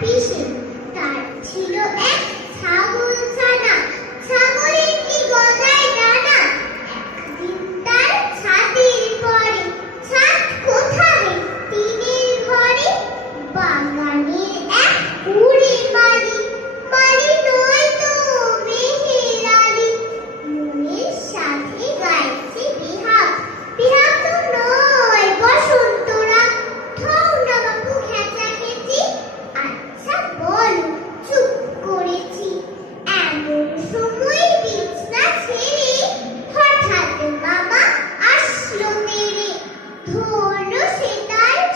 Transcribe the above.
peace.